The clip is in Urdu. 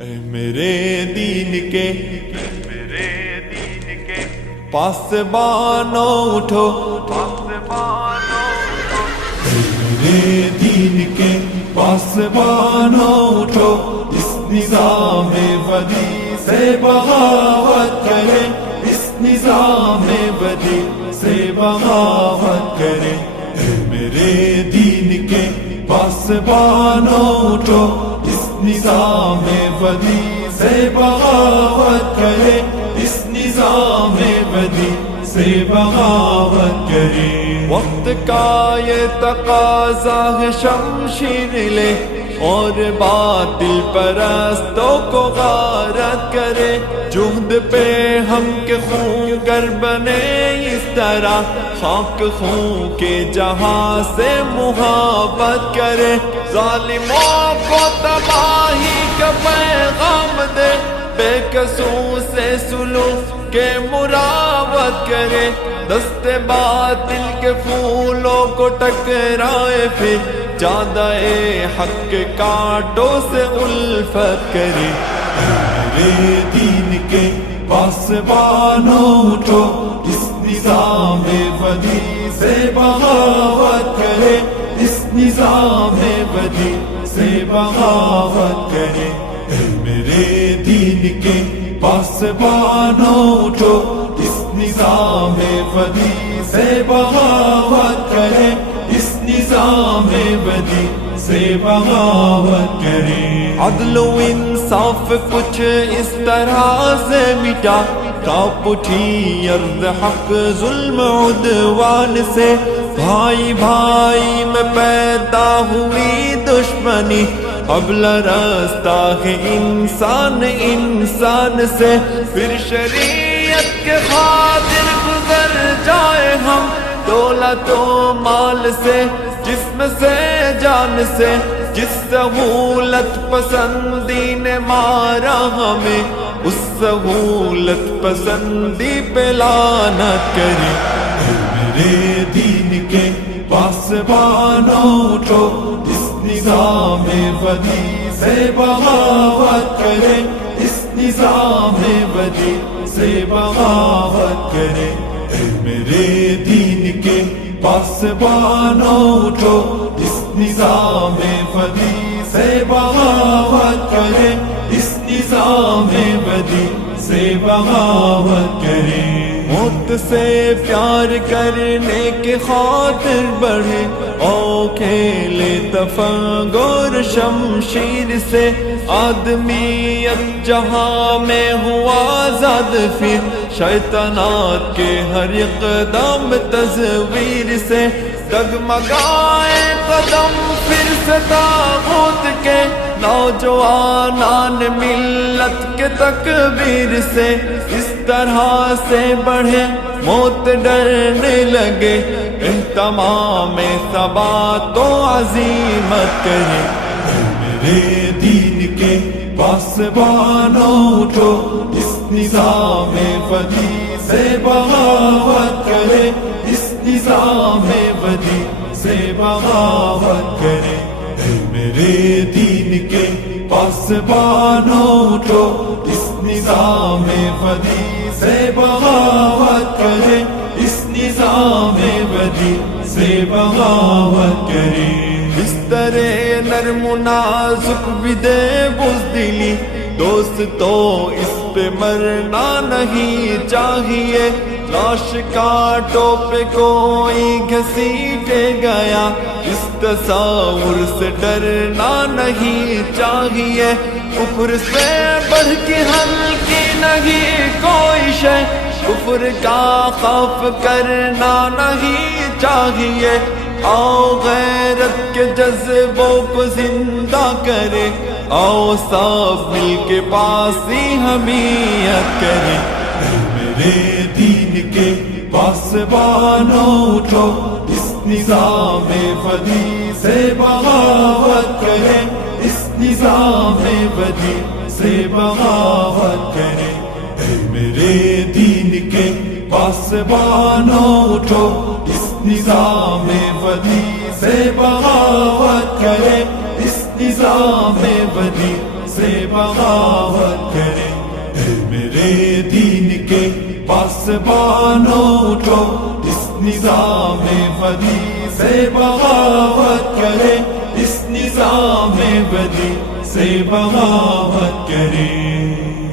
اے میرے دین کے پاسبانوں اٹھو، اے میرے دین کے پاسبانوں اٹھو، اس نظام بدی سے بغاوت کرے، اس نظام بدی سے بغاوت کرے۔ اے میرے دین کے پاسبانوں اٹھو، اس نظام بدی سے بغاوت کرے، اس نظام بدی سے بغاوت کرے۔ وقت کا یہ تقاضا ہے شمشیر لے اور باطل پرستوں کو غارت کرے، جہد پہ ہم کے خون گر بنے اس طرح، خاک خون کے جہاں سے محبت کرے، ظالموں کو تباہی کا پیغام دے، بے قصور سے سلوک کے مراوت کرے، دست باطل کے پھولوں کو ٹکرائے، پھر جادہ حق کے کانٹوں سے الفت کرے۔ میرے دین کے پاسبانوں اٹھو، اس نظام بدی سے بغاوت کرے، اس نظام بدی سے بغاوت کرے۔ اے میرے دین کے پاسبانوں اٹھو، اس نظام بدی سے بغاوت کرے، اس نظام بدی سے بغاوت کرے۔ عدل و انصاف کچھ اس طرح سے مٹا، کانپ اٹھی ارض حق ظلم عدوان سے، بھائی بھائی میں پیدا ہوئی دشمنی، اب لرزتا ہے انسان انسان سے، پھر شریعت کے خاطر گزر جائے ہم دولت و مال سے، جسم سے جان سے، جس سہولت پسندی نے مارا ہمیں، اس سہولت پسندی پہ لعنت کرے۔ اے میرے دین کے پاسبانوں اٹھو، اس نظام بدی سے بغاوت کرے، اس نظام بدی سے بغاوت کرے۔ اے میرے دین کے پاسبانوں اٹھو، اس نظام بدی سے بغاوت کرے، اس نظام بدی سے بغاوت کرے۔ موت سے پیار کرنے کے خاطر بڑھے، او کھیلے تفنگر شمشیر سے، آدمیت جہاں میں ہوا آزاد، پھر شیطانات کے ہر اقدام تصویر سے، ڈگمگائے قدم پھر سے طاغوت کے، نوجوانان ملت کے تکبیر سے، اس طرح سے بڑھے موت ڈرنے لگے، اہتمام ثبات و عزیمت کرے۔ اے میرے دین کے پاسبانوں اٹھو، اس نظام بدی سے بغاوت کرے، اس نظام بدی سے بغاوت کرے۔ اے میرے دین کے پاسبانوں اٹھو، اس نظام بدی سے بغاوت کرے، اس نظام بدی سے بغاوت کرے۔ بستر نرم و نازک بھی دے بزدلی، دوست تو اس پہ مرنا نہیں چاہیے، لاش کانٹوں پہ کوئی گھسیٹے گیا، اس تصور سے ڈرنا نہیں چاہیے، کفر سے بڑھ کے ہلکی نہیں کوئی شے، کفر کا خوف کرنا نہیں چاہیے، آؤ غیرت کے جذبوں کو زندہ کرے، آؤ سب مل کے پاسی حمیت کرے۔ اے میرے دین کے پاسبانوں اٹھو، اس نظام بدی سے بغاوت کرے، اس نظام بدی سے بغاوت کرے۔ اے میرے دین کے پاسبانوں اٹھو، اس نظام بدی سے بغاوت کرے، اس نظام بدی سے بغاوت کریں۔ اے میرے دین کے پاسبانوں اٹھو، اس نظام بدی سے بغاوت کریں، اس نظام بدی سے بغاوت کریں۔